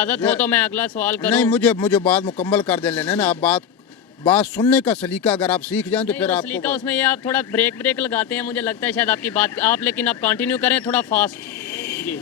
इजाजत हो तो मैं अगला सवाल करूं। नहीं, मुझे बात मुकम्मल कर दे लेना ना। आप बात सुनने का सलीका अगर आप सीख जाएं तो फिर आपको सलीका उसमें ये आप थोड़ा ब्रेक लगाते हैं, मुझे लगता है शायद आपकी बात आप, लेकिन आप कंटिन्यू करें थोड़ा फास्ट। जी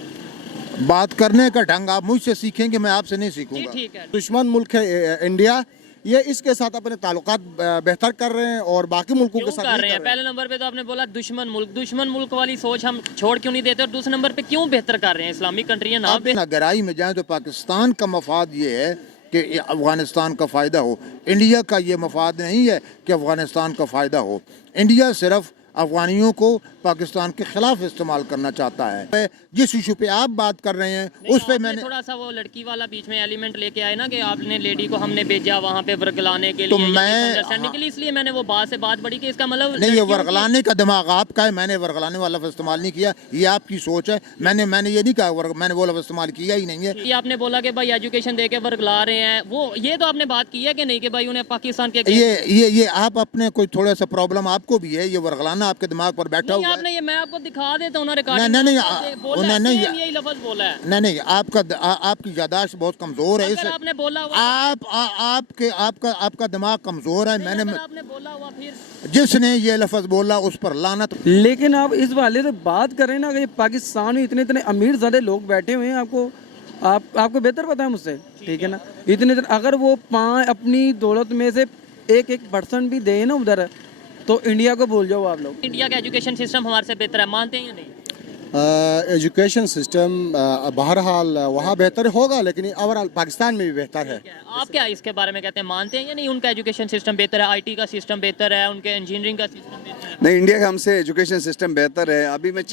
बात करने का ढंग आप मुझसे सीखेंगे, मैं आपसे नहीं जी सीखूंगा। ठीक है। दुश्मन मुल्क है इंडिया, ये इसके साथ अपने ताल्लुकात बेहतर कर रहे हैं और बाकी मुल्कों क्यों के साथ कर नहीं रहे हैं? कर रहे हैं। पहले नंबर पे तो आपने बोला दुश्मन मुल्क वाली सोच हम छोड़ क्यों नहीं देते, और दूसरे नंबर पे क्यों बेहतर कर रहे हैं? इस्लामिक कंट्री है ना आप ना गहराई में जाएं तो पाकिस्तान का मफाद ये है कि अफगानिस्तान का फ़ायदा हो। इंडिया का ये मफाद नहीं है कि अफगानिस्तान का फ़ायदा हो। इंडिया सिर्फ अफगानियों को पाकिस्तान के खिलाफ इस्तेमाल करना चाहता है। जिस इशू पे आप बात कर रहे हैं उस पे मैंने थोड़ा सा वो लड़की वाला बीच में एलिमेंट लेके आए ना कि आपने लेडी को हमने भेजा वहाँ पे वर्गलाने के तो लिए, मैं के लिए, इसलिए मैंने वो बात से बात बढ़ी कि इसका मतलब नहीं, ये वर्गलाने का दिमाग आपका है, मैंने वर्गलाने वाला लफ्ज़ इस्तेमाल नहीं किया, ये आपकी सोच है। मैंने ये नहीं कहा, मैंने वो लफ्ज़ इस्तेमाल किया ही नहीं है। ये आपने बोला कि भाई एजुकेशन दे के वर्गला रहे हैं, वो ये तो आपने बात की है कि नहीं कि भाई उन्हें पाकिस्तान के ये आप अपने कोई थोड़ा सा प्रॉब्लम आपको भी है, ये वर्गलाना आपके दिमाग पर बैठा हुआ है। आपने ये मैं आपको दिखा देता हूँ ना रिकॉर्डिंग। यही लफ्ज बोला है। नहीं, आपकी यादाश्त बहुत कमजोर है। अगर आपने बोला हुआ आपका दिमाग कमजोर है। आपने बोला हुआ फिर जिसने ये लफ्ज बोला उस पर लानत। लेकिन आप इस वाले से बात करें ना कि पाकिस्तान में इतने अमीर ज़्यादा लोग बैठे हुए हैं, आपको बेहतर पता है मुझसे, ठीक है ना। इतने अगर वो अपनी दौलत में से एक % भी दे ना उधर, तो इंडिया को भूल जाओ आप लोग। इंडिया का एजुकेशन सिस्टम हमारे से बेहतर है, मानते हैं या नहीं? एजुकेशन सिस्टम बहरहाल वहाँ बेहतर होगा, लेकिन ओवरऑल पाकिस्तान में भी बेहतर है। आप क्या इसके बारे में कहते हैं, मानते हैं या नहीं उनका एजुकेशन सिस्टम बेहतर है, आईटी का सिस्टम बेहतर है, उनके इंजीनियरिंग का सिस्टम बेहतर है? नहीं, इंडिया का हमसे एजुकेशन सिस्टम बेहतर है। अभी मैं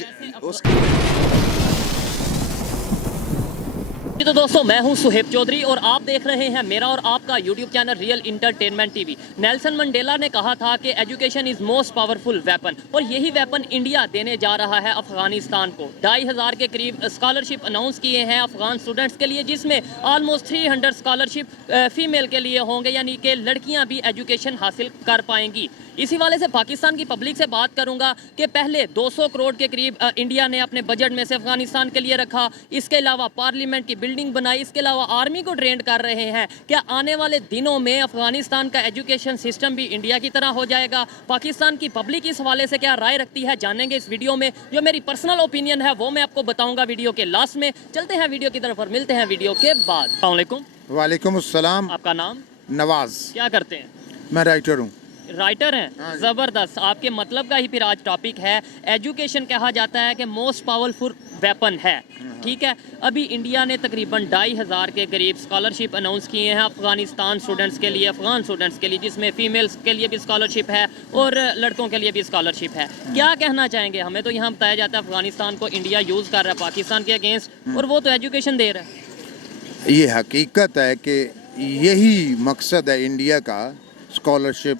तो दोस्तों मैं हूं सुहेब चौधरी और आप देख रहे हैं मेरा और आपका YouTube channel real entertainment TV. Nelson Mandela ने कहा था कि education is most powerful weapon, और यही वेपन इंडिया देने जा रहा है अफगानिस्तान को। 2500 के करीब स्कॉलरशिप अनाउंस किए हैं अफगान स्टूडेंट्स के लिए, जिसमें ऑलमोस्ट 300 स्कॉलरशिप फीमेल के लिए होंगे, यानी कि लड़कियां भी एजुकेशन हासिल कर पाएंगी। इसी वाले से पाकिस्तान की पब्लिक से बात करूंगा कि पहले 200 करोड़ के करीब इंडिया ने अपने बजट में से अफगानिस्तान के लिए रखा। इसके अलावा पार्लियामेंट की बिल्डिंग बनाई, इसके अलावा आर्मी को ट्रेंड कर रहे हैं। क्या आने वाले दिनों में अफगानिस्तान का एजुकेशन सिस्टम भी इंडिया की तरह हो जाएगा? पाकिस्तान की पब्लिक इस हवाले से क्या राय रखती है, जानेंगे इस वीडियो में। जो मेरी पर्सनल ओपिनियन है वो मैं आपको बताऊंगा वीडियो के लास्ट में। चलते हैं वीडियो की तरफ और मिलते हैं वीडियो के बाद। अस्सलाम वालेकुम। वालेकुम अस्सलाम। आपका नाम? नवाज। क्या करते हैं? मैं राइटर हूँ। राइटर हैं? ज़बरदस्त। आपके मतलब का ही फिर आज टॉपिक है एजुकेशन। कहा जाता है कि मोस्ट पावरफुल वेपन है, ठीक है। अभी इंडिया ने तकरीबन 2500 के करीब स्कॉलरशिप अनाउंस किए हैं अफगानिस्तान स्टूडेंट्स के लिए, अफगान स्टूडेंट्स के लिए, जिसमें फीमेल्स के लिए भी स्कॉलरशिप है और लड़कों के लिए भी स्कॉलरशिप है। क्या कहना चाहेंगे? हमें तो यहाँ बताया जाता है अफगानिस्तान को इंडिया यूज़ कर रहा है पाकिस्तान के अगेंस्ट, और वो तो एजुकेशन दे रहा है। ये हकीकत है कि यही मकसद है इंडिया का स्कॉलरशिप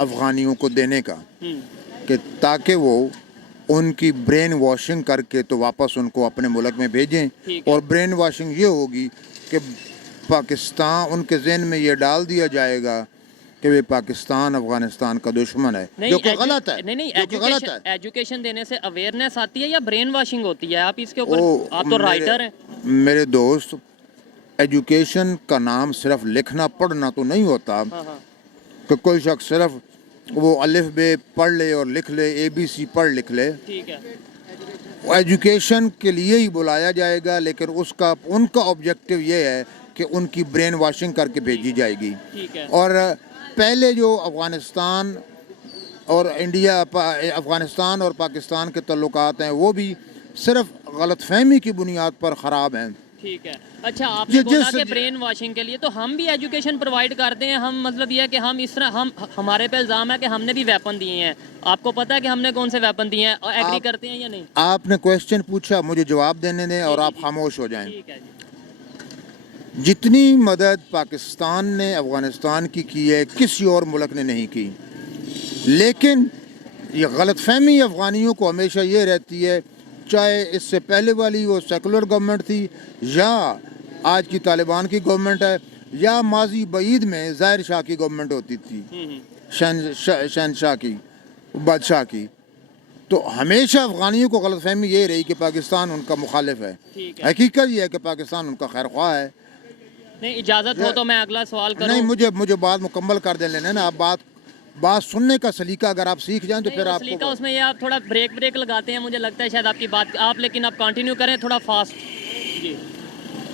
अफगानियों को देने का, कि ताकि वो उनकी ब्रेन वॉशिंग करके तो वापस उनको अपने मुल्क में भेजें। और ब्रेन वॉशिंग ये होगी कि पाकिस्तान, उनके जहन में ये डाल दिया जाएगा कि वे पाकिस्तान अफगानिस्तान का दुश्मन है, जो कि गलत है। नहीं, गलत है। एजुकेशन देने से अवेयरनेस आती है या ब्रेन वॉशिंग होती है? आप इसके ऊपर, आप तो राइटर हैं। मेरे दोस्त, एजुकेशन का नाम सिर्फ लिखना पढ़ना तो नहीं होता कि कोई शख्स सिर्फ वो अलिफ बे पढ़ ले और लिख ले, ABC पढ़ लिख ले, ठीक है। वो एजुकेशन के लिए ही बुलाया जाएगा, लेकिन उनका ऑब्जेक्टिव ये है कि उनकी ब्रेन वॉशिंग करके भेजी जाएगी। ठीक है। और पहले जो अफगानिस्तान और पाकिस्तान के तल्लुकात हैं वो भी सिर्फ गलतफहमी की बुनियाद पर ख़राब हैं। ठीक है। अच्छा, आपने बोला कि ब्रेन वॉशिंग के लिए, तो हम भी एजुकेशन प्रोवाइड करते हैं। हम मतलब ये है कि हम इस तरह हमारे पे इल्ज़ाम है कि हमने भी वेपन दिए हैं। आपको पता है कि हमने कौन से वेपन दिए हैं, और एग्री करते हैं या नहीं? आपने क्वेश्चन पूछा, मुझे जवाब देने दें और आप खामोश हो जाएं। ठीक है जी। जितनी मदद पाकिस्तान ने अफगानिस्तान की है किसी और मुल्क ने नहीं की, लेकिन ये गलतफहमी अफगानियों को हमेशा ये रहती है, चाहे इससे पहले वाली वो सेकुलर गवर्नमेंट थी या आज की तालिबान की गवर्नमेंट है, या माजी बईद में ज़ाहिर शाह की गवर्नमेंट होती थी, शहनशाह की, बादशाह की, तो हमेशा अफगानियों को गलतफहमी ये रही कि पाकिस्तान उनका मुखालिफ है। हकीकत ये है कि पाकिस्तान उनका खैर ख्वाह है। नहीं इजाजत हो तो मैं अगला सवाल करूं। नहीं, मुझे बात मुकम्मल कर दे लेना ना। आप बात सुनने का सलीका अगर आप सीख जाएं तो नहीं, फिर वो आपको सलीका उसमें ये आप थोड़ा ब्रेक लगाते हैं, मुझे लगता है शायद आपकी बात आप, लेकिन आप कंटिन्यू करें थोड़ा फास्ट। जी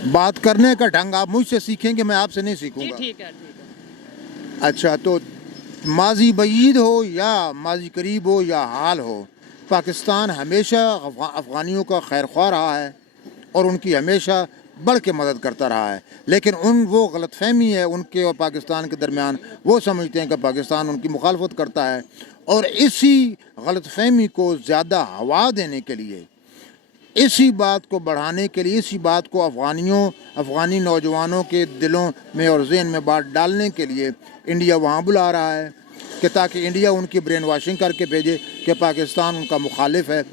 बात करने का ढंग आप मुझसे सीखेंगे, मैं आपसे नहीं जी सीखूंगा। ठीक है। अच्छा, तो माजी बईद हो या माजी करीब हो या हाल हो, पाकिस्तान हमेशा अफ़गानियों का खैर ख्वाह रहा है और उनकी हमेशा बढ़ के मदद करता रहा है। लेकिन वो गलतफहमी है उनके और पाकिस्तान के दरमियान, वो समझते हैं कि पाकिस्तान उनकी मुखालफत करता है, और इसी गलतफहमी को ज़्यादा हवा देने के लिए, इसी बात को बढ़ाने के लिए, इसी बात को अफ़गानी नौजवानों के दिलों में और ज़हन में बात डालने के लिए इंडिया वहाँ बुला रहा है कि ताकि इंडिया उनकी ब्रेन वाशिंग करके भेजे कि पाकिस्तान उनका मुखालिफ है।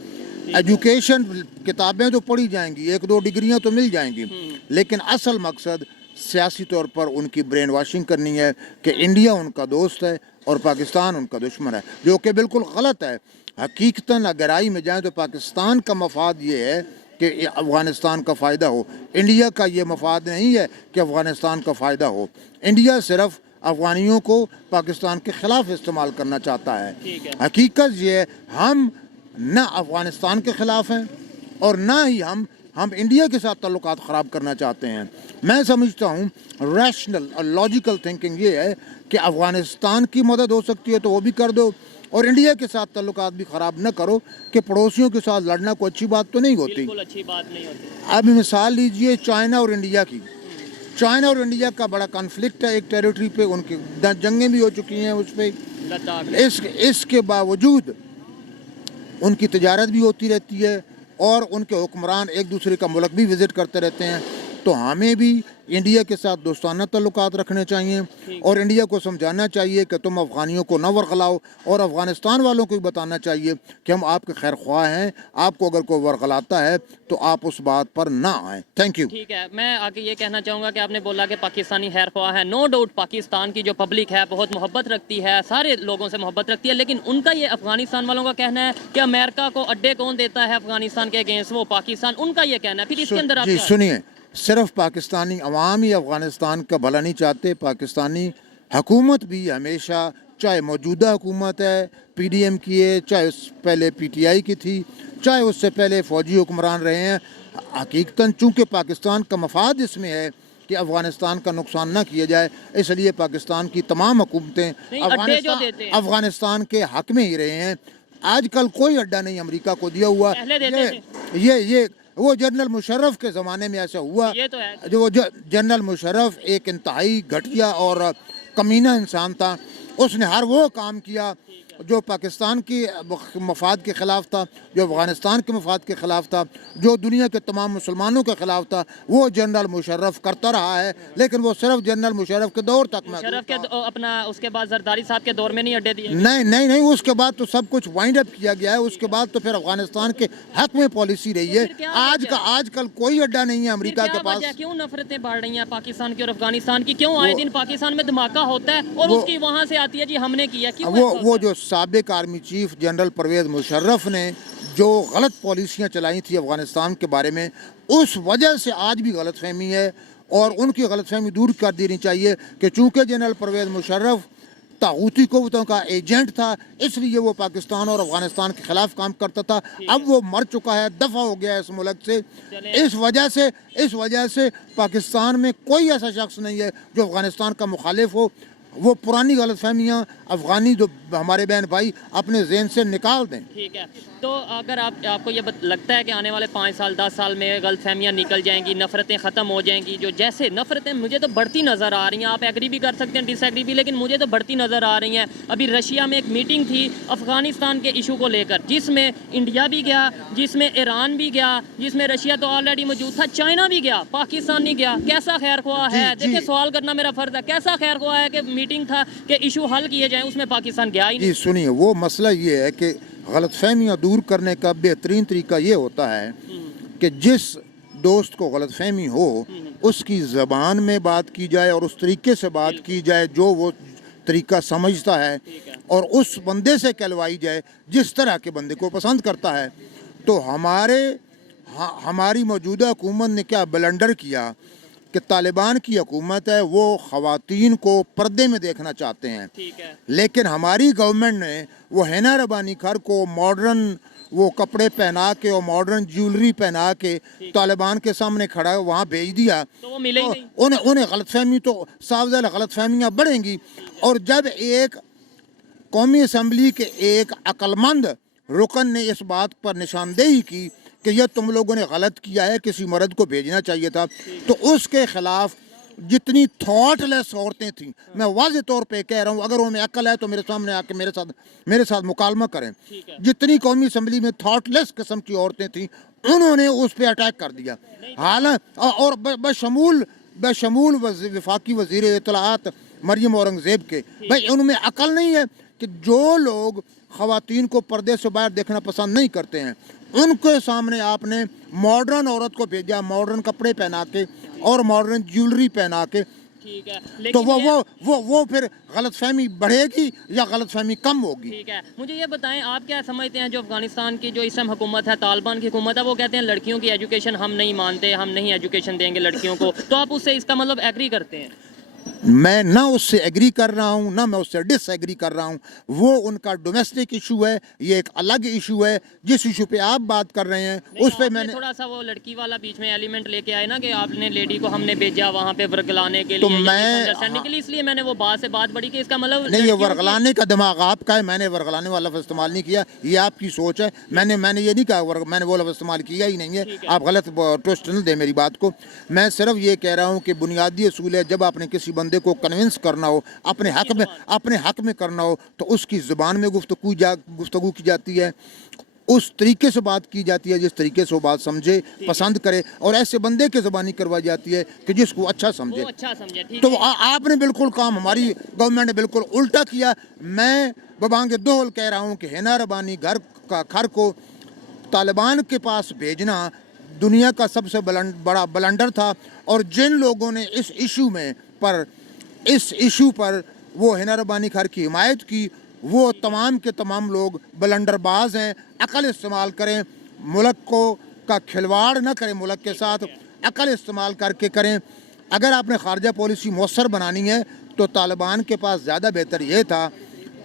एजुकेशन किताबें तो पढ़ी जाएंगी, 1-2 डिग्रियां तो मिल जाएंगी, लेकिन असल मकसद सियासी तौर पर उनकी ब्रेन वाशिंग करनी है कि इंडिया उनका दोस्त है और पाकिस्तान उनका दुश्मन है, जो कि बिल्कुल गलत है। हकीकतन गहराई में जाएं तो पाकिस्तान का मफाद ये है कि अफ़गानिस्तान का फ़ायदा हो, इंडिया का ये मफाद नहीं है कि अफ़गानिस्तान का फ़ायदा हो। इंडिया सिर्फ अफ़गानियों को पाकिस्तान के ख़िलाफ़ इस्तेमाल करना चाहता है। हकीकत ये है, हम ना अफ़गानिस्तान के ख़िलाफ़ हैं और ना ही हम इंडिया के साथ ताल्लुकात ख़राब करना चाहते हैं। मैं समझता हूँ रैशनल और लॉजिकल थिंकिंग ये है कि अफ़गानिस्तान की मदद हो सकती है तो वो भी कर दो, और इंडिया के साथ ताल्लुकात भी ख़राब न करो कि पड़ोसियों के साथ लड़ना कोई अच्छी बात तो नहीं होती। बिल्कुल अच्छी बात नहीं होती। अब मिसाल लीजिए चाइना और इंडिया की। चाइना और इंडिया का बड़ा कॉन्फ्लिक्ट है एक टेरिटरी पे, उनकी जंगें भी हो चुकी हैं उस पर। इसके बावजूद उनकी तजारत भी होती रहती है और उनके हुक्मरान एक दूसरे का मुल्क भी विज़िट करते रहते हैं। तो हमें भी इंडिया के साथ दोस्ताना ताल्लुकात रखने चाहिए और इंडिया को समझाना चाहिए कि तुम अफ़गानियों को न वरगलाओ, और अफ़गानिस्तान वालों को भी बताना चाहिए कि हम आपके खैर ख्वाह हैं, आपको अगर कोई वरगलाता है तो आप उस बात पर ना आएँ। Thank you. ठीक है, मैं आगे ये कहना चाहूँगा कि आपने बोला कि पाकिस्तानी खैर ख्वाह है। नो डाउट पाकिस्तान की जो पब्लिक है बहुत मोहब्बत रखती है, सारे लोगों से मोहब्बत रखती है, लेकिन उनका ये अफ़गानिस्तान वालों का कहना है कि अमेरिका को अड्डे कौन देता है अफ़गानिस्तान के अगेंस्ट, वो पाकिस्तान। उनका ये कहना है। फिर इसके अंदर आप जी क्या- सुनिए, सिर्फ पाकिस्तानी अवाम ही अफ़गानिस्तान का भला नहीं चाहते, पाकिस्तानी हुकूमत भी हमेशा, चाहे मौजूदा हुकूमत है PDM की है, चाहे पहले PTI की थी, चाहे उससे पहले फ़ौजी हुक्मरान रहे हैं, हकीकतन चूँकि पाकिस्तान का मफाद इसमें है कि अफ़गानिस्तान का नुकसान न किया जाए, इसलिए पाकिस्तान की तमाम हुकूमतें अड्डे जो देते हैं। अफ़गानिस्तान के हक़ में ही रहे हैं। आजकल कोई अड्डा नहीं अमेरिका को दिया हुआ। पहले देते ये वो जनरल मुशर्रफ के ज़माने में ऐसा हुआ। ये तो है। जो जनरल मुशर्रफ एक इंतहाई घटिया और कमीना इंसान था, उसने हर वो काम किया जो पाकिस्तान की मफाद के ख़िलाफ़ था, जो अफ़गानिस्तान के मफाद के ख़िलाफ़ था, जो दुनिया के तमाम मुसलमानों के ख़िलाफ़ था, वो जनरल मुशर्रफ करता रहा है। लेकिन वो सिर्फ जनरल मुशर्रफ के दौर तक शरफ के अपना उसके बाद जरदारी साहब के दौर में नहीं अड्डे दिए। नहीं, उसके बाद तो सब कुछ वाइंड अप किया गया है। उसके बाद तो फिर अफ़गानिस्तान के हक़ में पॉलिसी रही है। आजकल कोई अड्डा नहीं है अमेरिका के पास। क्यों नफरतें बढ़ रही हैं पाकिस्तान की और अफगानिस्तान की? क्यों आए दिन पाकिस्तान में धमाका होता है और उसकी वहाँ से आती है जी हमने किया? क्यों वो जो साबिक army chief general Pervez Musharraf ने जो गलत पॉलिसियाँ चलाई थी अफ़गानिस्तान के बारे में, उस वजह से आज भी गलतफहमी है और उनकी गलतफहमी दूर कर देनी चाहिए कि चूँकि जनरल परवेज़ मुशर्रफ तागूती क़ुव्वतों का एजेंट था, इसलिए वो पाकिस्तान और अफ़गानिस्तान के ख़िलाफ़ काम करता था। अब वो मर चुका है, दफ़ा हो गया है इस मुल्क से। इस वजह से पाकिस्तान में कोई ऐसा शख्स नहीं है जो अफ़गानिस्तान का मुखालिफ हो। वो पुरानी गलतफहमियाँ अफ़गानी जो हमारे बहन भाई अपने ज़हन से निकाल दें। ठीक है, तो अगर आपको ये लगता है कि आने वाले 5 साल 10 साल में गलतफहमियाँ निकल जाएंगी, नफ़रतें ख़त्म हो जाएंगी, जो जैसे नफ़रतें मुझे तो बढ़ती नज़र आ रही हैं, आप एग्री भी कर सकते हैं डिसएग्री भी, लेकिन मुझे तो बढ़ती नज़र आ रही हैं। अभी रशिया में एक मीटिंग थी अफ़गानिस्तान के इशू को लेकर, जिसमें इंडिया भी गया, जिसमें ईरान भी गया, जिसमें रशिया तो ऑलरेडी मौजूद था, चाइना भी गया, पाकिस्तान नहीं गया। कैसा खैर ख्वाह है? देखिए सवाल करना मेरा फ़र्ज़ है, कैसा खैर ख्वाह है कि मीटिंग था कि इशू हल किए जाएँ, उसमें पाकिस्तान गया ही नहीं। जी सुनिए, वो मसला ये है कि गलतफहमियाँ दूर करने का बेहतरीन तरीका ये होता है कि जिस दोस्त को गलतफहमी हो उसकी ज़बान में बात की जाए और उस तरीके से बात की जाए जो वो तरीका समझता है, और उस बंदे से कहलवाई जाए जिस तरह के बंदे को पसंद करता है। तो हमारी मौजूदा हुकूमत ने क्या ब्लंडर किया کہ طالبان کی حکومت ہے وہ خواتین کو پردے میں دیکھنا چاہتے ہیں، ٹھیک ہے، لیکن ہماری گورنمنٹ نے وہ حنا ربانی خر کو ماڈرن وہ کپڑے پہنا کے اور ماڈرن جیولری پہنا کے طالبان کے سامنے کھڑا وہاں بھیج دیا، تو وہ ملے ہی نہیں۔ انہیں غلط فہمی تو صاف ظاہر غلط فہمیاں بڑھیں گی۔ اور جب ایک قومی اسمبلی کے ایک عقل مند رکن نے اس بات پر نشاندہی کی کہ یہ تم لوگوں نے غلط کیا ہے، کسی مرد کو بھیجنا چاہیے تھا، تو اس کے خلاف جتنی تھاٹ لیس عورتیں تھیں، میں واضح طور پہ کہہ رہا ہوں، اگر انہیں عقل ہے تو میرے سامنے آ کے میرے ساتھ مکالمہ کریں، جتنی قومی اسمبلی میں تھاٹ لیس قسم کی عورتیں تھیں انہوں نے اس پہ اٹیک کر دیا، حالانکہ اور بشمول وفاقی وزیر اطلاعات مریم اورنگزیب کے، بھائی ان میں عقل نہیں ہے کہ جو لوگ خواتین کو پردے سے باہر دیکھنا پسند نہیں کرتے ہیں ان کے سامنے آپ نے ماڈرن عورت کو بھیجا، ماڈرن کپڑے پہنا کے اور ماڈرن جیولری پہنا کے، ٹھیک ہے، تو لیکن وہ پھر غلط فہمی بڑھے گی یا غلط فہمی کم ہوگی؟ ٹھیک ہے، مجھے یہ بتائیں آپ کیا سمجھتے ہیں جو افغانستان کی جو اس ٹائم حکومت ہے، طالبان کی حکومت ہے، وہ کہتے ہیں لڑکیوں کی ایجوکیشن ہم نہیں مانتے، ہم نہیں ایجوکیشن دیں گے لڑکیوں کو، تو آپ اس سے اس کا مطلب ایگری کرتے ہیں؟ میں نہ اس سے ایگری کر رہا ہوں نہ میں اس سے ڈس ایگری کر رہا ہوں، وہ ان کا ڈومیسٹک ایشو ہے، یہ ایک الگ ایشو ہے۔ جس ایشو پہ آپ بات کر رہے ہیں اس پہ میں نے تھوڑا سا وہ لڑکی والا بیچ میں ایلیمنٹ لے کے آئے نا کہ آپ نے لیڈی کو ہم نے بھیجا وہاں پہ ورگلانے کے تو لیے، میں کے لیے، اس لیے میں نے وہ بات سے بات بڑھی کہ اس کا مطلب نہیں، یہ ورگلانے کا دماغ آپ کا ہے، میں نے ورگلانے والا لفظ استعمال نہیں کیا، یہ آپ کی سوچ ہے، میں نے یہ نہیں کہا، میں نے وہ لفظ استعمال کیا ہی نہیں ہے، آپ غلط ٹوسٹ نہ دیں میری بات کو۔ میں صرف یہ کہہ رہا ہوں کہ بنیادی اصول ہے جب آپ نے کسی بندے کو کنونس کرنا ہو، اپنے حق میں کرنا ہو تو اس کی زبان میں گفتگو کی جاتی ہے، اس طریقے سے بات کی جاتی ہے جس طریقے سے وہ بات سمجھے، پسند کرے، اور ایسے بندے کے زبانی کروائی جاتی ہے کہ جس کو اچھا سمجھے۔ تو آپ نے بالکل کام، ہماری گورنمنٹ نے بالکل الٹا کیا۔ میں ببانگ دہل کہہ رہا ہوں کہ حنا ربانی خر کو طالبان کے پاس بھیجنا دنیا کا سب سے بڑا بلنڈر تھا، اور جن لوگوں نے اس ایشو پر وہ حنا ربانی خر کی حمایت کی وہ تمام کے تمام لوگ بلنڈر باز ہیں۔ عقل استعمال کریں، ملک کا کھلواڑ نہ کریں، ملک کے ساتھ عقل استعمال کر کے کریں۔ اگر آپ نے خارجہ پالیسی مؤثر بنانی ہے تو طالبان کے پاس زیادہ بہتر یہ تھا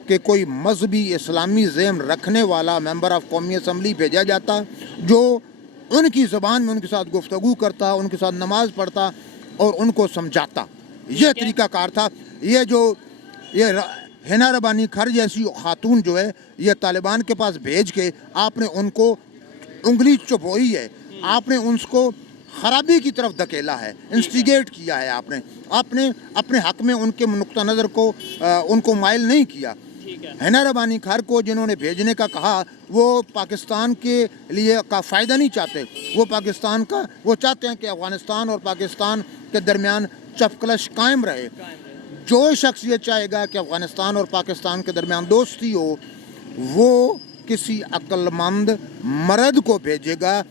کہ کوئی مذہبی اسلامی ذہن رکھنے والا ممبر آف قومی اسمبلی بھیجا جاتا جو ان کی زبان میں ان کے ساتھ گفتگو کرتا، ان کے ساتھ نماز پڑھتا اور ان کو سمجھاتا۔ یہ طریقہ کار تھا۔ یہ حنا ربانی خر جیسی خاتون جو ہے یہ طالبان کے پاس بھیج کے آپ نے ان کو انگلی چبھوئی ہے، آپ نے ان کو خرابی کی طرف دھکیلا ہے، انسٹیگیٹ کیا ہے، آپ نے اپنے حق میں ان کے نقطہ نظر کو ان کو مائل نہیں کیا۔ حنا ربانی خر کو جنہوں نے بھیجنے کا کہا وہ پاکستان کے لیے کا فائدہ نہیں چاہتے، وہ چاہتے ہیں کہ افغانستان اور پاکستان کے درمیان چپکلش قائم رہے۔ جو شخص یہ چاہے گا کہ افغانستان اور پاکستان کے درمیان دوستی ہو وہ کسی عقل مند مرد کو بھیجے گا۔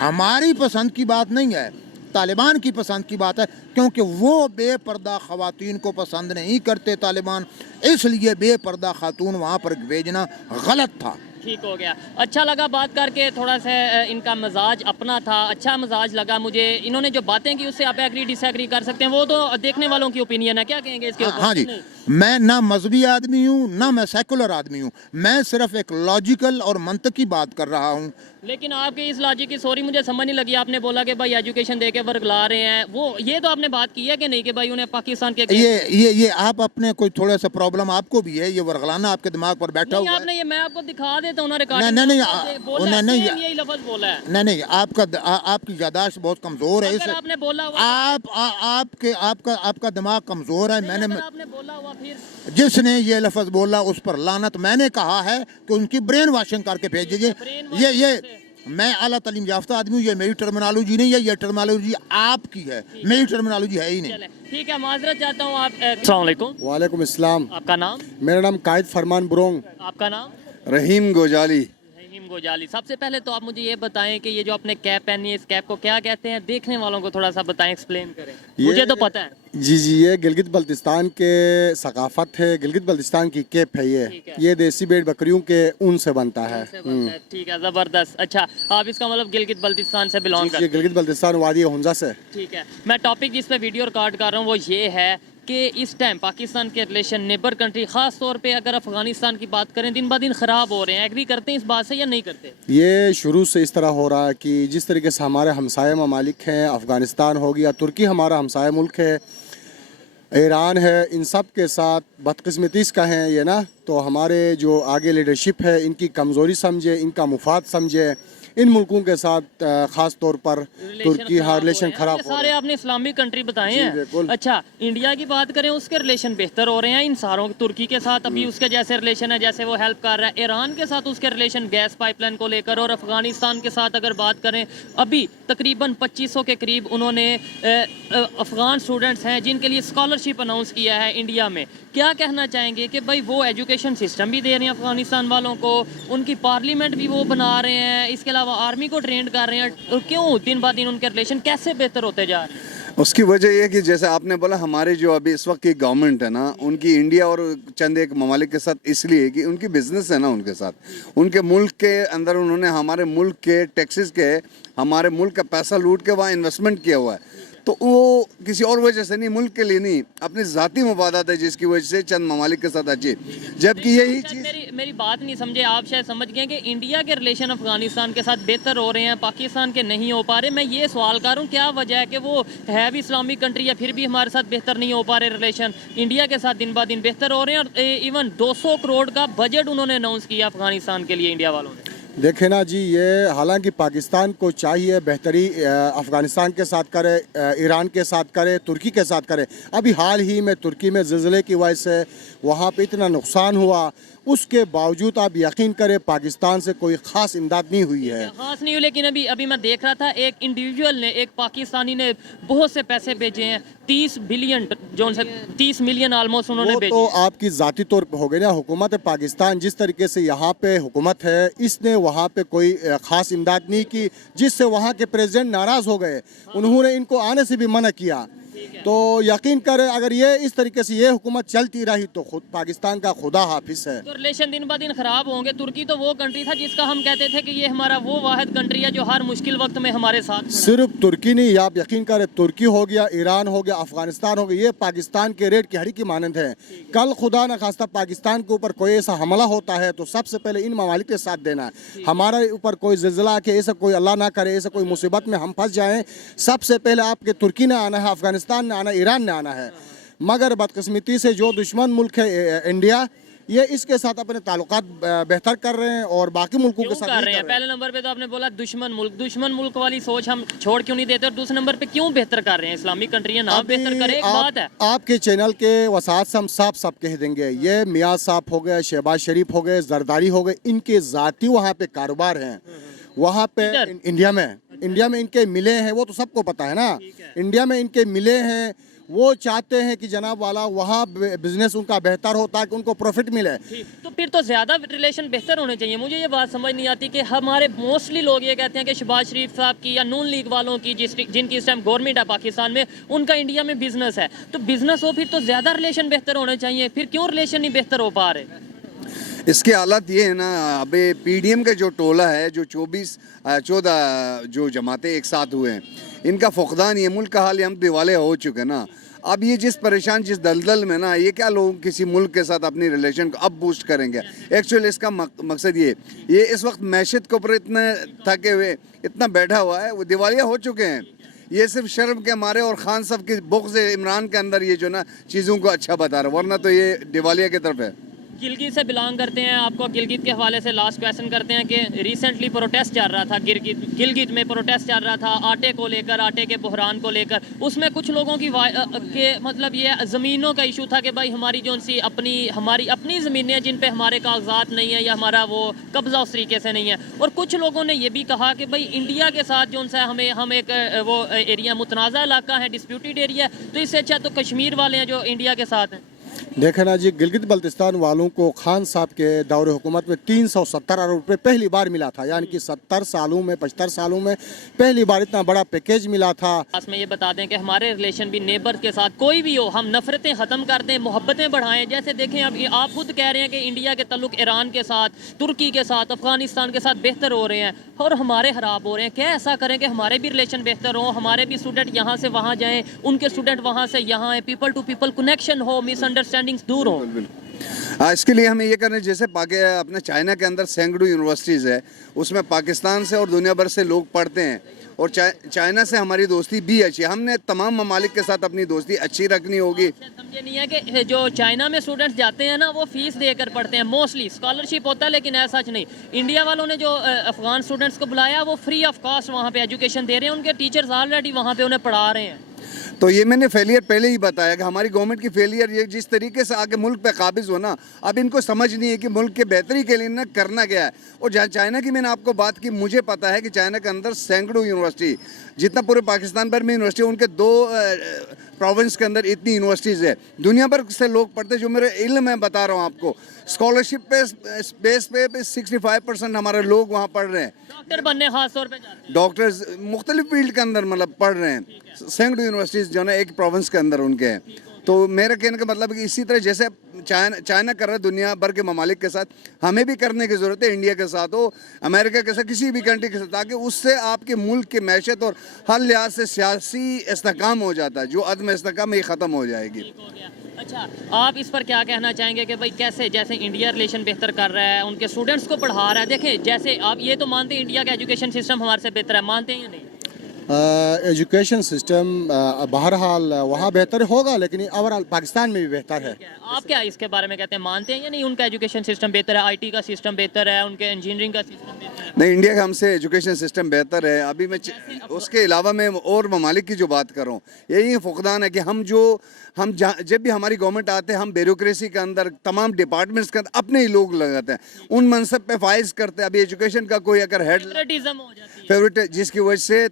ہماری پسند کی بات نہیں ہے، طالبان کی پسند کی بات ہے، کیونکہ وہ بے پردہ خواتین کو پسند نہیں کرتے طالبان، اس لیے بے پردہ خاتون وہاں پر بھیجنا غلط تھا۔ ٹھیک ہو گیا، اچھا لگا بات کر کے، تھوڑا سا ان کا مزاج اپنا تھا، اچھا مزاج لگا مجھے۔ انہوں نے جو باتیں کی اس سے آپ ایگری ڈس ایگری کر سکتے ہیں، وہ تو دیکھنے والوں کی اوپینین ہے، کیا کہیں گے اس کے اوپر؟ ہاں جی، میں نہ مذہبی آدمی ہوں نہ میں سیکولر آدمی ہوں، میں صرف ایک لاجیکل اور منطقی بات کر رہا ہوں۔ لیکن آپ کی اس لاجک کی سوری مجھے سمجھ نہیں لگی، آپ نے بولا کہ بھائی ایجوکیشن دے کے ورگلا رہے ہیں، وہ یہ تو آپ نے بات کی ہے کہ نہیں کہ بھائی انہیں پاکستان کے یہ آپ اپنے کوئی تھوڑا سا پرابلم آپ کو بھی ہے، یہ ورگلانا آپ کے دماغ پر بیٹھا ہوا ہے۔ آپ نے یہ میں آپ کو دکھا دیتا ہوں نا ریکارڈنگ، یہی لفظ بولا ہے۔ نہیں، آپ کی یادداشت بہت کمزور ہے، آپ نے بولا ہوا، آپ کا دماغ کمزور ہے۔ میں نے آپ نے بولا ہوا، پھر جس نے یہ لفظ بولا اس پر لعنت۔ میں نے کہا ہے کہ ان کی برین واشنگ کر کے بھیجیے۔ یہ میں اعلیٰ تعلیم یافتہ آدمی ہوں، یہ میری ٹرمینالوجی نہیں ہے، یہ ٹرمینالوجی آپ کی ہے، میری ٹرمینالوجی ہے ہی نہیں۔ ٹھیک ہے، معذرت چاہتا ہوں آپ۔ السلام علیکم۔ وعلیکم السلام۔ آپ کا نام؟ میرا نام قائد فرمان برونگ۔ آپ کا نام؟ رحیم گوجالی۔ गोजाली, सबसे पहले तो आप मुझे ये बताएं कि ये जो आपने कैप पहनी है, इस कैप को क्या कहते हैं? देखने वालों को थोड़ा सा बताएं, एक्सप्लेन करें। मुझे तो पता है। जी जी, ये गिलगित बल्तिस्तान के सकाफत है, गिलगित बल्तिस्तान की कैप है ठीक है। ये देसी भेड़ बकरियों के ऊन से बनता है। से बनता है, ठीक है, जबरदस्त। अच्छा, आप इसका मतलब गिलगित बल्तिस्तान से बिलोंग ये करते गिलगित बल्तिस्तान वादी हुंजा से। हैं? ठीक है। मैं टॉपिक जिस पे वीडियो रिकॉर्ड कर रहा हूँ वो ये है कि इस टाइम पाकिस्तान के रिलेशन नेबर कंट्री, खास तौर पे अगर अफगानिस्तान की बात करें, दिन ब दिन ख़राब हो रहे हैं। एग्री करते हैं इस बात से या नहीं करते? ये शुरू से इस तरह हो रहा है कि जिस तरीके से हमारे हमसाया ममालिक हैं, अफ़गानिस्तान हो गया, तुर्की हमारा हमसाया मुल्क है, ईरान है, इन सब के साथ बदकिस्मती का है ये ना, तो हमारे जो आगे लीडरशिप है इनकी कमज़ोरी समझे, इनका मुफाद समझे, इन मुल्कों के साथ ख़ास तौर पर तुर्की हाँ रिलेशन ख़राब हो सारे रहे हैं। आपने इस्लामिक कंट्री बताए जी, हैं। बिल्कुल। अच्छा, इंडिया की बात करें, उसके रिलेशन बेहतर हो रहे हैं इन सारों तुर्की के साथ अभी उसके जैसे रिलेशन है जैसे वो हेल्प कर रहा है। ईरान के साथ उसके रिलेशन गैस पाइपलाइन को लेकर, और अफगानिस्तान के साथ अगर बात करें, अभी तकरीबन 2500 के करीब उन्होंने अफगान स्टूडेंट्स हैं जिनके लिए स्कॉलरशिप अनाउंस किया है इंडिया में। क्या कहना चाहेंगे कि भाई वो एजुकेशन सिस्टम भी दे रहे हैं अफगानिस्तान वालों को, उनकी पार्लियामेंट भी वो बना रहे हैं, इसके अलावा आर्मी को ट्रेंड कर रहे हैं, और क्यों दिन ब दिन उनके रिलेशन कैसे बेहतर होते जा रहे हैं? उसकी वजह यह है कि जैसे आपने बोला, हमारे जो अभी इस वक्त की गवर्नमेंट है ना, उनकी इंडिया और चंद एक ममालिक के साथ इसलिए कि उनकी बिजनेस है ना उनके साथ, उनके मुल्क के अंदर उन्होंने हमारे मुल्क के टैक्सेस के, हमारे मुल्क का पैसा लूट के वहाँ इन्वेस्टमेंट किया हुआ है। तो वो किसी और वजह से नहीं, मुल्क के लिए नहीं, अपनी ज़ाती मफादात है जिसकी वजह से चंद ममालिक के साथ अच्छी, जबकि यही चीज़ मेरी बात नहीं समझे आप, शायद समझ गए कि इंडिया के रिलेशन अफगानिस्तान के साथ बेहतर हो रहे हैं, पाकिस्तान के नहीं हो पा रहे। मैं ये सवाल कर रहा हूँ, क्या वजह है कि वो है भी इस्लामिक कंट्री है फिर भी हमारे साथ बेहतर नहीं हो पा रहे रिलेशन? इंडिया के साथ दिन ब दिन बेहतर हो रहे हैं, और इवन 200 करोड़ का बजट उन्होंने अनाउंस किया अफगानिस्तान के लिए इंडिया वालों ने। देखे ना जी, ये हालांकि पाकिस्तान को चाहिए बेहतरी अफ़गानिस्तान के साथ करे, ईरान के साथ करे, तुर्की के साथ करे। अभी हाल ही में तुर्की में ज़िलज़ले की वजह से वहाँ पे इतना नुकसान हुआ, उसके बावजूद आप यकीन करें पाकिस्तान से कोई ख़ास इमदाद नहीं हुई है। खास नहीं हुई, लेकिन अभी मैं देख रहा था एक इंडिविजुअल ने, एक पाकिस्तानी ने बहुत से पैसे भेजे हैं, 30 बिलियन जो 30 मिलियन ऑलमोस्ट उन्होंने वो भेजे। तो आपकी ज़ाती तौर पे हो गई ना। हुकूमत पाकिस्तान जिस तरीके से यहाँ पे हुकूमत है, इसने वहाँ पे कोई ख़ास इमदाद नहीं की, जिससे वहाँ के प्रेसिडेंट नाराज़ हो गए, उन्होंने इनको आने से भी मना किया। तो यकीन करें अगर ये इस तरीके से ये हुकूमत चलती रही तो खुद पाकिस्तान का खुदा हाफिज है। तो रिलेशन दिन ब दिन खराब होंगे। तुर्की तो वो कंट्री था जिसका हम कहते थे कि ये हमारा वो वाहिद कंट्री है जो हर मुश्किल वक्त में हमारे साथ खड़ा है। सिर्फ तुर्की नहीं, आप यकीन करें, तुर्की हो गया, ईरान हो गया, अफगानिस्तान हो गया, ये पाकिस्तान के रेट की हड्डी की मानंद है। कल खुदा न खास्ता पाकिस्तान के ऊपर कोई ऐसा हमला होता है तो सबसे पहले इन ममालिक के साथ देना है। हमारे ऊपर कोई ज़िलज़ला के ऐसा कोई अल्लाह ना करे, ऐसा कोई मुसीबत में हम फंस जाएं, सबसे पहले आपके तुर्की ने आना है, अफगानिस्तान ने आना है, ईरान ने आना है। मगर बदकिस्मती से जो दुश्मन मुल्क है इंडिया, ये इसके साथ अपने ताल्लुकात बेहतर कर रहे हैं और बाकी मुल्कों के क्यों साथ कर नहीं रहे हैं? कर रहे हैं। पहले नंबर पे तो आपने बोला दुश्मन मुल्क वाली सोच हम छोड़ क्यों नहीं देते, और दूसरे नंबर पे क्यों बेहतर कर रहे हैं? इस्लामिक कंट्री ना अभी बेहतर करे, एक बात है। आपके चैनल के वसात से हम सब कह देंगे, ये मियाँ साहब हो गए, शहबाज शरीफ हो गए, जरदारी हो गए, इनके ज़ाती वहाँ पे कारोबार हैं। वहाँ पे इंडिया में इनके मिले हैं, वो तो सबको पता है ना। इंडिया में इनके मिले हैं, वो चाहते हैं कि जनाब वाला वहाँ बिजनेस उनका बेहतर हो ताकि उनको प्रॉफिट मिले। तो फिर तो ज़्यादा रिलेशन बेहतर होने चाहिए। मुझे ये बात समझ नहीं आती कि हमारे मोस्टली लोग ये कहते हैं कि शहबाज शरीफ साहब की या नून लीग वालों की जिनकी इस टाइम गवर्नमेंट है पाकिस्तान में, उनका इंडिया में बिजनेस है। तो बिजनेस हो फिर तो ज़्यादा रिलेशन बेहतर होने चाहिए, फिर क्यों रिलेशन नहीं बेहतर हो पा रहे? इसकी हालत ये है ना, अभी पीडीएम का जो टोला है, जो 14 जो जमातें एक साथ हुए हैं, इनका फुकदान, ये मुल्क का हाल हम दिवाले हो चुके हैं ना। अब ये जिस दलदल में ना, ये क्या लोग किसी मुल्क के साथ अपनी रिलेशन को अब बूस्ट करेंगे? एक्चुअली इसका मकसद ये इस वक्त मैशत के ऊपर इतने थके हुए, इतना बैठा हुआ है, वो दिवालिया हो चुके हैं। ये सिर्फ शर्म के मारे और खान साहब की बुग़्ज़ इमरान के अंदर ये जो ना चीज़ों को अच्छा बता रहा है, वरना तो ये दिवालिया की तरफ है। गिलगित से बिलोंग करते हैं, आपको गिलगित के हवाले से लास्ट क्वेश्चन करते हैं कि रिसेंटली प्रोटेस्ट चल रहा था, गिलगित में प्रोटेस्ट चल रहा था आटे को लेकर, आटे के बहरान को लेकर। उसमें कुछ लोगों की के मतलब ये ज़मीनों का इशू था कि भाई हमारी जो सी हमारी अपनी ज़मीनें हैं जिन पे हमारे कागजात नहीं है या हमारा वो कब्ज़ा उस तरीके से नहीं है। और कुछ लोगों ने ये भी कहा कि भाई इंडिया के साथ जो सा हम एक वो एरिया मुतनाज़ा इलाका है, डिस्प्यूटेड एरिया है, तो इससे अच्छा तो कश्मीर वाले हैं जो इंडिया के साथ हैं। देखे ना जी, गिलगित बल्तिस्तान वालों को खान साहब के दौर हुकूमत में 370 अरब रुपये पहली बार मिला था, यानी कि 70 सालों में 75 सालों में पहली बार इतना बड़ा पैकेज मिला था। पास में ये बता दें कि हमारे रिलेशन भी नेबर के साथ कोई भी हो, हम नफरतें ख़त्म कर दें, मोहब्बतें बढ़ाएं। जैसे देखें अब आप खुद कह रहे हैं कि इंडिया के तल्लुक ईरान के साथ, तुर्की के साथ, अफगानिस्तान के साथ बेहतर हो रहे हैं और हमारे ख़राब हो रहे हैं। क्या ऐसा करें कि हमारे भी रिलेशन बेहतर हो, हमारे भी स्टूडेंट यहाँ से वहाँ जाएँ, उनके स्टूडेंट वहाँ से यहाँ आए, पीपल टू पीपल कनेक्शन हो, मिसअंडरस्टैंडिंग्स दूर हो। इसके लिए हमें ये करना है, जैसे अपने चाइना के अंदर सैकड़ों यूनिवर्सिटीज़ है, उसमें पाकिस्तान से और दुनिया भर से लोग पढ़ते हैं और चाइना से हमारी दोस्ती भी अच्छी है। हमने तमाम ममालिक के साथ अपनी दोस्ती अच्छी रखनी होगी। समझे नहीं है कि जो चाइना में स्टूडेंट्स जाते हैं ना, वो फीस देकर पढ़ते हैं, मोस्टली स्कॉलरशिप होता है, लेकिन ऐसा सच नहीं। इंडिया वालों ने जो अफगान स्टूडेंट्स को बुलाया, वो फ्री ऑफ कॉस्ट वहाँ पे एजुकेशन दे रहे हैं, उनके टीचर्स ऑलरेडी वहाँ पे उन्हें पढ़ा रहे हैं। तो ये मैंने फेलियर पहले ही बताया कि हमारी गवर्नमेंट की फेलियर, ये जिस तरीके से आगे मुल्क पे काबिज हो ना, अब इनको समझ नहीं है कि मुल्क के बेहतरी के लिए ना करना क्या है। और जहाँ चाइना की मैंने आपको बात की, मुझे पता है कि चाइना के अंदर सैकड़ों यूनिवर्सिटी, जितना पूरे पाकिस्तान भर में यूनिवर्सिटी, उनके 2 प्रोविंस के अंदर इतनी यूनिवर्सिटीज़ है, दुनिया भर से लोग पढ़ते हैं। जो मेरे इल्म में बता रहा हूँ आपको, स्कॉलरशिप बेस पे 65% हमारे लोग वहाँ पढ़ रहे हैं। डॉक्टर बनने खास तौर पे जाते हैं, डॉक्टर्स मुख्तलिफ फील्ड के अंदर मतलब पढ़ रहे हैं, सैकड़ों यूनिवर्सिटीज़ जो है एक प्रोविंस के अंदर उनके हैं। तो मेरे कहने का मतलब है कि इसी तरह जैसे चाइना कर रहा है दुनिया भर के ममालिक के साथ, हमें भी करने की ज़रूरत है, इंडिया के साथ हो, अमेरिका के साथ, किसी भी कंट्री के साथ, ताकि उससे आपके मुल्क की मैशत और हर लिहाज से सियासी इस्तेहकाम हो जाता है, जो अदम इस्तेहकाम ये ख़त्म हो जाएगी। हो गया। अच्छा, आप इस पर क्या कहना चाहेंगे कि भाई कैसे, जैसे इंडिया रिलेशन बेहतर कर रहा है, उनके स्टूडेंट्स को पढ़ा रहा है, देखें जैसे आप ये तो मानते हैं इंडिया का एजुकेशन सिस्टम हमारे से बेहतर है, मानते हैं या नहीं? एजुकेशन सिस्टम बहरहाल वहाँ बेहतर होगा, लेकिन ओवरऑल पाकिस्तान में भी बेहतर है। आप क्या इसके बारे में कहते हैं, मानते हैं या नहीं उनका एजुकेशन सिस्टम बेहतर है, आईटी का सिस्टम बेहतर है, उनके इंजीनियरिंग का सिस्टम बेहतर है? नहीं, इंडिया का हमसे एजुकेशन सिस्टम बेहतर है। अभी मैं उसके अलावा मैं और ममालिक की जो बात कर रहा हूँ, यही फुकदान है कि हम जब भी हमारी गवर्नमेंट आते हैं, हम ब्यूरोक्रेसी के अंदर, तमाम डिपार्टमेंट्स के अंदर अपने ही लोग लगाते हैं, उन मनसब पे फाइज करते हैं। अभी एजुकेशन का कोई अगर हेड फेवरेटिज्म हो जाती है, फेवरेट, जिसकी वजह से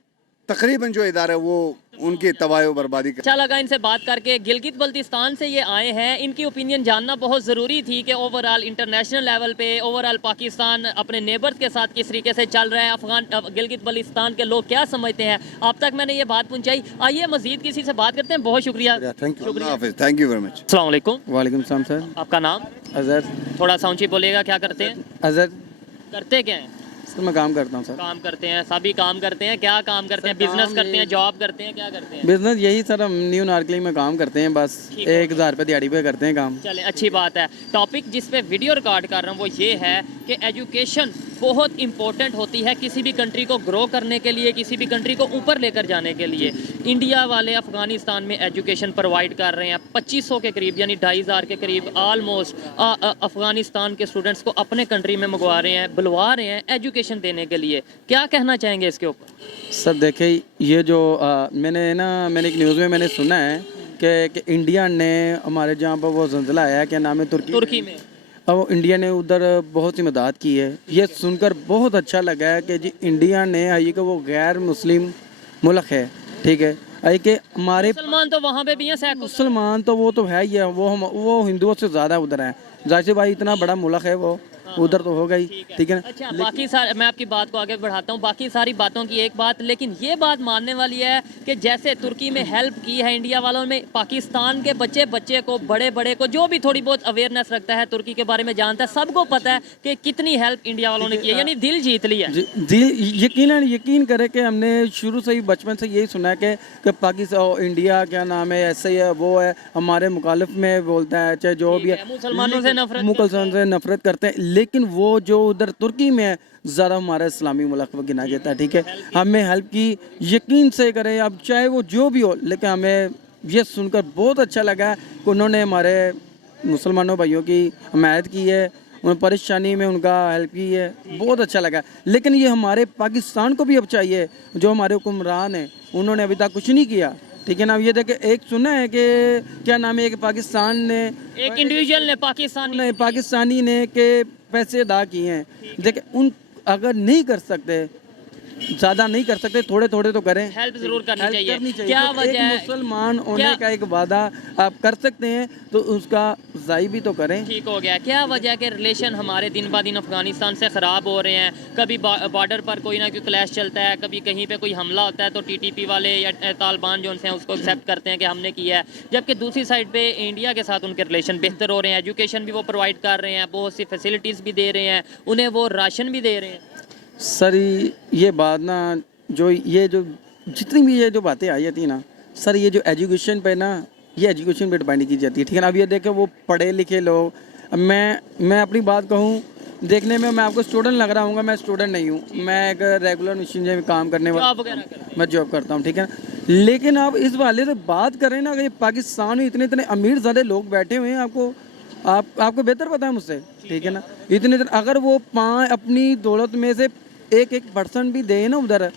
तकरीबन जो इदारा है वो उनकी तबाही बर्बादी अच्छा लगा इनसे बात करके। गिलगित बल्तिस्तान से ये आए हैं, इनकी ओपिनियन जानना बहुत ज़रूरी थी कि ओवरऑल इंटरनेशनल लेवल पे ओवरऑल पाकिस्तान अपने नेबर्स के साथ किस तरीके से चल रहा है, गिलगित बल्तिस्तान के लोग क्या समझते हैं, आप तक मैंने ये बात पहुंचाई। आइए मजीद किसी से बात करते हैं। बहुत शुक्रिया, thank you. Thank you very much. अस्सलाम वालेकुम। वालेकुम सलाम सर। आपका नाम? अजहर। थोड़ा सा ऊंची बोलिएगा, क्या करते हैं? अजहर करते क्या हैं? सर मैं काम करता हूँ सर। काम करते हैं, सभी काम करते हैं। क्या काम करते हैं? बिजनेस करते हैं, जॉब करते हैं, क्या करते हैं? बिजनेस यही सर, हम न्यू नार्कलिंग में काम करते हैं, बस 1000 रुपये दिहाड़ी पे करते हैं काम। चले, अच्छी बात है। टॉपिक जिस पे वीडियो रिकॉर्ड कर रहा हूँ वो ये है कि एजुकेशन बहुत इंपॉर्टेंट होती है किसी भी कंट्री को ग्रो करने के लिए, किसी भी कंट्री को ऊपर लेकर जाने के लिए। इंडिया वाले अफगानिस्तान में एजुकेशन प्रोवाइड कर रहे हैं, 2500 के करीब यानी 2500 के करीब ऑलमोस्ट अफगानिस्तान के स्टूडेंट्स को अपने कंट्री में मंगवा रहे हैं, बुलवा रहे हैं एजुकेशन देने के लिए। क्या कहना चाहेंगे इसके ऊपर? सर देखिए, ये जो मैंने एक न्यूज़ में मैंने सुना है कि इंडिया ने हमारे जहाँ पर वो ज़ल्ज़ला आया, क्या नाम है, तुर्की में, अब इंडिया ने उधर बहुत सी मदद की है। ये सुनकर बहुत अच्छा लगा है कि जी इंडिया ने ये कि वो गैर मुस्लिम मुल्क है, ठीक है, आई कि हमारे मुसलमान तो वहाँ पे भी हैं, मुसलमान तो वो तो है ही है, वो हिंदुओं से ज़्यादा उधर हैं। जाहिर सी भाई इतना बड़ा मुल्क है वो, उधर तो होगा ही, ठीक है ना। अच्छा, बाकी सारे, मैं आपकी बात को आगे बढ़ाता हूँ, बाकी सारी बातों की एक बात, लेकिन ये बात मानने वाली है कि जैसे तुर्की में हेल्प की है इंडिया वालों में, पाकिस्तान के बच्चे को, बड़े को, जो भी थोड़ी बहुत अवेयरनेस रखता है, तुर्की के बारे में जानता है, सबको पता है कि कितनी हेल्प इंडिया वालों ने की है, यानी दिल जीत लिया। यकीन करे कि हमने शुरू से ही बचपन से यही सुना है कि पाकिस्तान, इंडिया क्या नाम है, ऐसे ही है, वो है, हमारे मुखालिफ में बोलता है, चाहे जो भी है, मुसलमानों से नफरत करते हैं। लेकिन वो जो उधर तुर्की में है, ज़रा हमारा इस्लामी मुल्क में गिना जाता है, ठीक है। हमें हेल्प की, यकीन से करें, अब चाहे वो जो भी हो, लेकिन हमें ये सुनकर बहुत अच्छा लगा कि उन्होंने हमारे मुसलमानों भाइयों की हमायत की है, उन परेशानी में उनका हेल्प की है, बहुत अच्छा लगा। लेकिन ये हमारे पाकिस्तान को भी अब चाहिए, जो हमारे हुक्मरान हैं उन्होंने अभी तक कुछ नहीं किया, ठीक है ना। ये देखे, एक सुना है कि क्या नाम है कि पाकिस्तान ने, एक इंडिविजुअल ने, पाकिस्तानी ने के पैसे अदा किए हैं, देखे उन अगर नहीं कर सकते ज़्यादा नहीं कर सकते, थोड़े थोड़े तो करें। हेल्प जरूर करनी हेल्प चाहिए। करनी चाहिए। क्या तो वजह है? एक मुसलमान होने क्या- का एक वादा आप कर सकते हैं तो उसका ज़ाई भी तो करें। ठीक हो गया। क्या वजह है कि रिलेशन हमारे दिन ब दिन अफगानिस्तान से ख़राब हो रहे हैं? कभी बॉर्डर पर कोई ना कोई क्लैश चलता है, कभी कहीं पे कोई हमला होता है तो टीटीपी वाले या तालिबान जो हैं उसको एक्सेप्ट करते हैं कि हमने किया है, जबकि दूसरी साइड पे इंडिया के साथ उनके रिलेशन बेहतर हो रहे हैं, एजुकेशन भी वो प्रोवाइड कर रहे हैं, बहुत सी फैसिलिटीज़ भी दे रहे हैं, उन्हें वो राशन भी दे रहे हैं। सर ये बात ना जो जितनी भी ये जो बातें आई जाती हैं ना सर, ये जो एजुकेशन पे ना, ये एजुकेशन पे डिपेंड की जाती है, ठीक है ना। अब ये देखें वो पढ़े लिखे लोग, अब मैं अपनी बात कहूँ, देखने में मैं आपको स्टूडेंट लग रहा हूँ, मैं स्टूडेंट नहीं हूँ, मैं एक रेगुलर मशीन में काम करने वाला, जॉब वगैरह करते हैं। मैं जॉब करता हूँ, ठीक है ना। लेकिन आप इस वाले से बात करें ना कि पाकिस्तान में इतने अमीर ज़्यादा लोग बैठे हुए हैं, आपको बेहतर पता है मुझसे, ठीक है ना। अगर वो अपनी दौलत में से 1% भी दे ना उधर,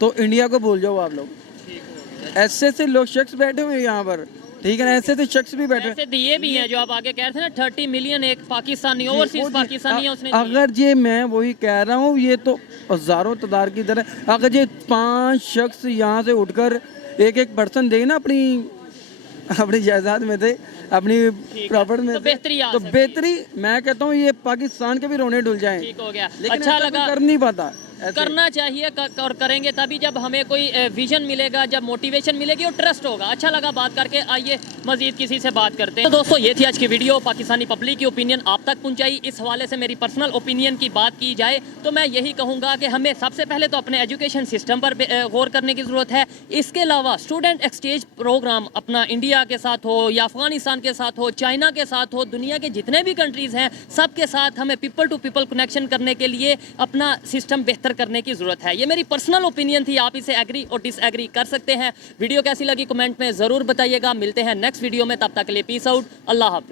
तो इंडिया को भूल जाओ आप लोग। ऐसे लोग शख्स बैठे हुए हैं यहाँ पर, ठीक है ना, ऐसे शख्स भी बैठे ऐसे दिए भी हैं जो आप आगे कह रहे थे ना, 30 मिलियन एक पाकिस्तानी ओवरसीज पाकिस्तानी है उसने अगर ये मैं वही कह रहा हूँ, ये तो हज़ारों तादाद की तरह, अगर ये 5 शख्स यहाँ से उठकर 1% दे ना अपनी जायदाद में थे, अपनी प्रॉपर्टी में तो थे, बेहतरी आ तो सकती है। बेहतरी, मैं कहता हूँ ये पाकिस्तान के भी रोने डुल जाएं। ठीक हो गया। लेकिन अच्छा ऐसा कोई लगा, कर नहीं पाता ऐसे। करना चाहिए और करेंगे तभी जब हमें कोई विजन मिलेगा, जब मोटिवेशन मिलेगी और ट्रस्ट होगा। अच्छा लगा बात करके। आइए मजीद किसी से बात करते हैं। तो दोस्तों ये थी आज की वीडियो, पाकिस्तानी पब्लिक की ओपिनियन आप तक पहुंचाई। इस हवाले से मेरी पर्सनल ओपिनियन की बात की जाए तो मैं यही कहूँगा कि हमें सबसे पहले तो अपने एजुकेशन सिस्टम पर गौर करने की ज़रूरत है। इसके अलावा स्टूडेंट एक्सचेंज प्रोग्राम अपना इंडिया के साथ हो या अफगानिस्तान के साथ हो, चाइना के साथ हो, दुनिया के जितने भी कंट्रीज़ हैं सबके साथ हमें पीपल टू पीपल कनेक्शन करने के लिए अपना सिस्टम बेहतर करने की ज़रूरत है। ये मेरी पर्सनल ओपिनियन थी, आप इसे एग्री और डिसएग्री कर सकते हैं। वीडियो कैसी लगी कमेंट में ज़रूर बताइएगा। मिलते हैं नेक्स्ट वीडियो में, तब तक के लिए पीस आउट, अल्लाह हाफ़िज़।